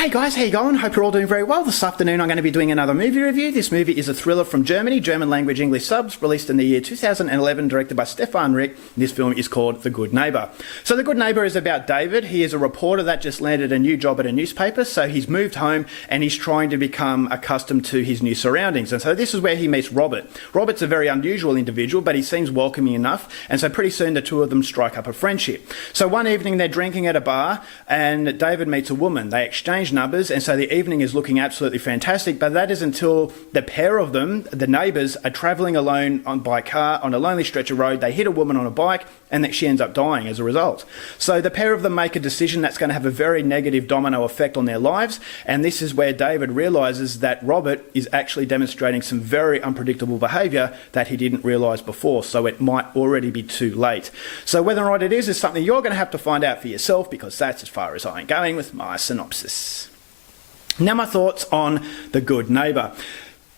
Hey guys, how you going? Hope you're all doing very well. This afternoon I'm going to be doing another movie review. This movie is a thriller from Germany, German language English subs, released in the year 2011, directed by Stefan Rick. This film is called The Good Neighbour. So The Good Neighbour is about David. He is a reporter that just landed a new job at a newspaper, so he's moved home and he's trying to become accustomed to his new surroundings. And so this is where he meets Robert. Robert's a very unusual individual, but he seems welcoming enough, and so pretty soon the two of them strike up a friendship. So one evening they're drinking at a bar and David meets a woman. They exchange numbers, and so the evening is looking absolutely fantastic, but that is until the pair of them, the neighbours, are travelling alone by car on a lonely stretch of road. They hit a woman on a bike and that she ends up dying as a result. So the pair of them make a decision that's going to have a very negative domino effect on their lives, and this is where David realises that Robert is actually demonstrating some very unpredictable behaviour that he didn't realise before, so it might already be too late. So whether or not it is something you're going to have to find out for yourself, because that's as far as I'm going with my synopsis. Now my thoughts on The Good Neighbour.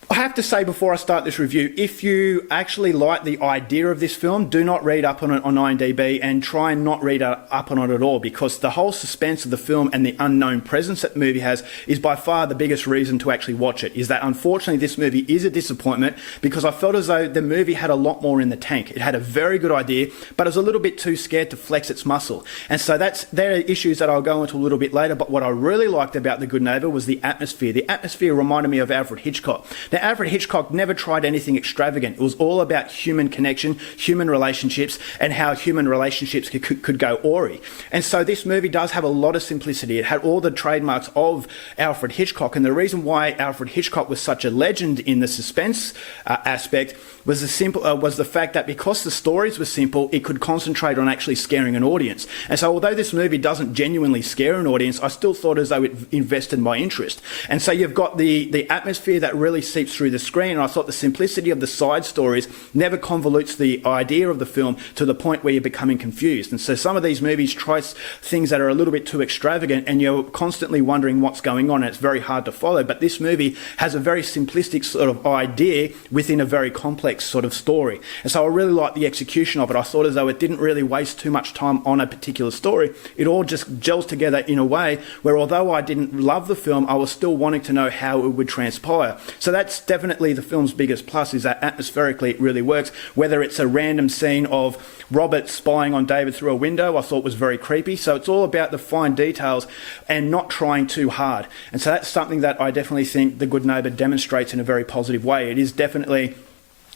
I have to say before I start this review, if you actually like the idea of this film, do not read up on it on IMDb and try and not read up on it at all, because the whole suspense of the film and the unknown presence that the movie has is by far the biggest reason to actually watch it. Is that unfortunately this movie is a disappointment, because I felt as though the movie had a lot more in the tank. It had a very good idea, but it was a little bit too scared to flex its muscle. And so there are issues that I'll go into a little bit later, but what I really liked about The Good Neighbour was the atmosphere. The atmosphere reminded me of Alfred Hitchcock. Now, Alfred Hitchcock never tried anything extravagant. It was all about human connection, human relationships, and how human relationships could go awry. And so this movie does have a lot of simplicity. It had all the trademarks of Alfred Hitchcock, and the reason why Alfred Hitchcock was such a legend in the suspense aspect was the fact that because the stories were simple, it could concentrate on actually scaring an audience. And so although this movie doesn't genuinely scare an audience, I still thought as though it invested my interest. And so you've got the atmosphere that really seeps through the screen, and I thought the simplicity of the side stories never convolutes the idea of the film to the point where you're becoming confused. And so some of these movies try things that are a little bit too extravagant, and you're constantly wondering what's going on, and it's very hard to follow. But this movie has a very simplistic sort of idea within a very complex sort of story. And so I really liked the execution of it. I thought as though it didn't really waste too much time on a particular story. It all just gels together in a way where, although I didn't love the film, I was still wanting to know how it would transpire. So that's definitely the film's biggest plus, is that atmospherically it really works. Whether it's a random scene of Robert spying on David through a window, I thought was very creepy. So it's all about the fine details and not trying too hard. And so that's something that I definitely think The Good Neighbour demonstrates in a very positive way. It is definitely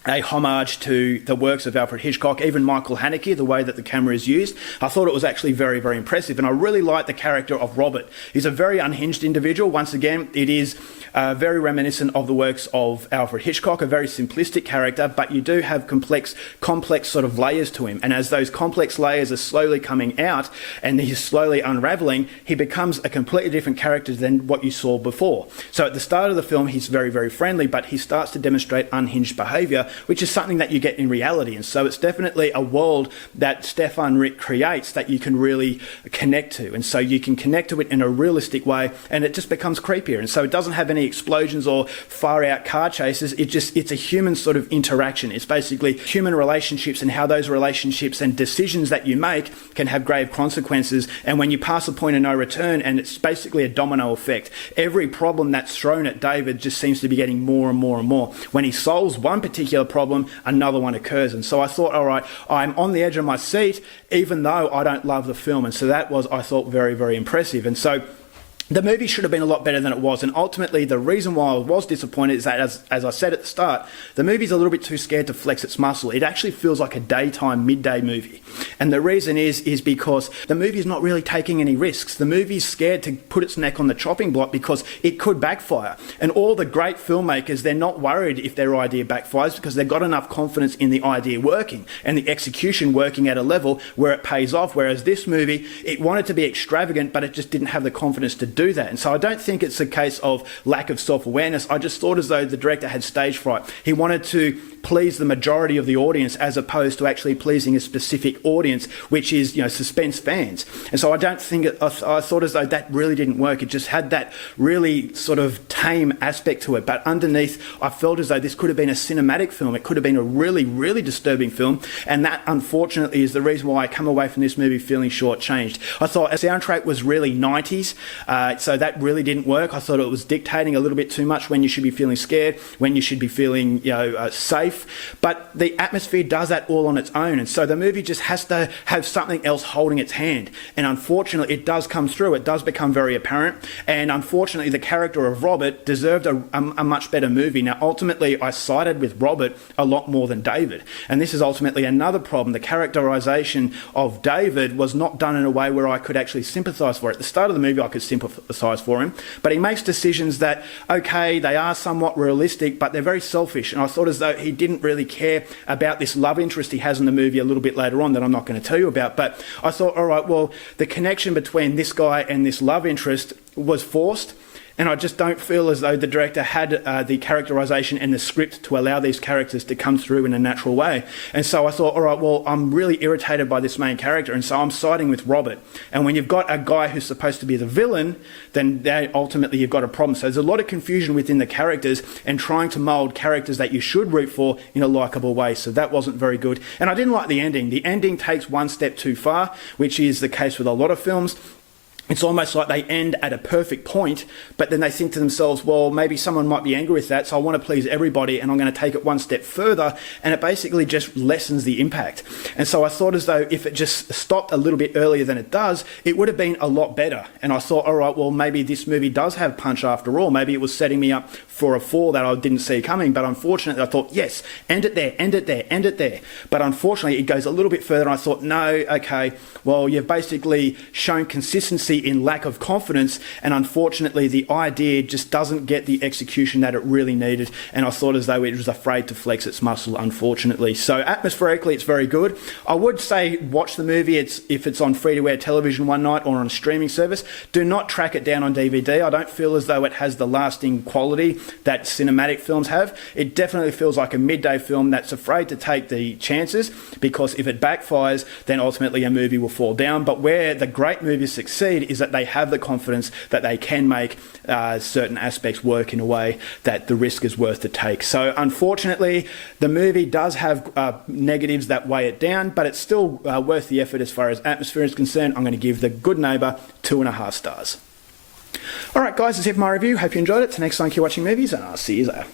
a homage to the works of Alfred Hitchcock, even Michael Haneke, the way that the camera is used. I thought it was actually very, very impressive, and I really like the character of Robert. He's a very unhinged individual. Once again, it is very reminiscent of the works of Alfred Hitchcock, a very simplistic character, but you do have complex sort of layers to him, and as those complex layers are slowly coming out and he's slowly unravelling, he becomes a completely different character than what you saw before. So at the start of the film, he's very, very friendly, but he starts to demonstrate unhinged behaviour, which is something that you get in reality. And so it's definitely a world that Stefan Rick creates that you can really connect to. And so you can connect to it in a realistic way, and it just becomes creepier. And so it doesn't have any explosions or far out car chases. It's a human sort of interaction. It's basically human relationships and how those relationships and decisions that you make can have grave consequences. And when you pass a point of no return, and it's basically a domino effect. Every problem that's thrown at David just seems to be getting more and more and more. When he solves one particular problem, another one occurs. And so I thought, all right, I'm on the edge of my seat, even though I don't love the film. And so that was, I thought, very, very impressive. And so the movie should have been a lot better than it was, and ultimately the reason why I was disappointed is that, as I said at the start, the movie's a little bit too scared to flex its muscle. It actually feels like a daytime, midday movie. And the reason is because the movie's not really taking any risks. The movie's scared to put its neck on the chopping block because it could backfire. And all the great filmmakers, they're not worried if their idea backfires because they've got enough confidence in the idea working and the execution working at a level where it pays off. Whereas this movie, it wanted to be extravagant, but it just didn't have the confidence to do that. And so I don't think it's a case of lack of self-awareness. I just thought as though the director had stage fright. He wanted to please the majority of the audience as opposed to actually pleasing a specific audience, which is, you know, suspense fans. And so I don't think I thought as though that really didn't work. It just had that really sort of tame aspect to it. But underneath, I felt as though this could have been a cinematic film. It could have been a really, really disturbing film. And that, unfortunately, is the reason why I come away from this movie feeling shortchanged. I thought the soundtrack was really 90s, so that really didn't work. I thought it was dictating a little bit too much when you should be feeling scared, when you should be feeling, you know, safe. But the atmosphere does that all on its own. And so the movie just has to have something else holding its hand. And unfortunately, it does come through. It does become very apparent. And unfortunately, the character of Robert deserved a much better movie. Now, ultimately, I sided with Robert a lot more than David. And this is ultimately another problem. The characterisation of David was not done in a way where I could actually sympathise for it. At the start of the movie, I could sympathise for him. But he makes decisions that, okay, they are somewhat realistic, but they're very selfish. And I thought as though he didn't really care about this love interest he has in the movie a little bit later on that I'm not going to tell you about. But I thought, all right, well, the connection between this guy and this love interest was forced. And I just don't feel as though the director had the characterisation and the script to allow these characters to come through in a natural way. And so I thought, all right, well, I'm really irritated by this main character, and so I'm siding with Robert. And when you've got a guy who's supposed to be the villain, then ultimately you've got a problem. So there's a lot of confusion within the characters and trying to mould characters that you should root for in a likeable way. So that wasn't very good. And I didn't like the ending. The ending takes one step too far, which is the case with a lot of films. It's almost like they end at a perfect point, but then they think to themselves, well, maybe someone might be angry with that, so I want to please everybody and I'm going to take it one step further, and it basically just lessens the impact. And so I thought as though if it just stopped a little bit earlier than it does, it would have been a lot better. And I thought, all right, well, maybe this movie does have punch after all. Maybe it was setting me up for a fall that I didn't see coming, but unfortunately I thought, yes, end it there, end it there, end it there. But unfortunately it goes a little bit further, and I thought, no, okay, well, you've basically shown consistency in lack of confidence, and unfortunately the idea just doesn't get the execution that it really needed, and I thought as though it was afraid to flex its muscle, unfortunately. So atmospherically it's very good. I would say watch the movie if it's on free-to-air television one night or on a streaming service. Do not track it down on DVD. I don't feel as though it has the lasting quality that cinematic films have. It definitely feels like a midday film that's afraid to take the chances, because if it backfires then ultimately a movie will fall down. But where the great movies succeed is that they have the confidence that they can make certain aspects work in a way that the risk is worth to take. So unfortunately, the movie does have negatives that weigh it down, but it's still worth the effort as far as atmosphere is concerned. I'm going to give The Good Neighbour 2.5 stars. All right, guys, that's it for my review. Hope you enjoyed it. Till next time, keep watching movies, and I'll see you there.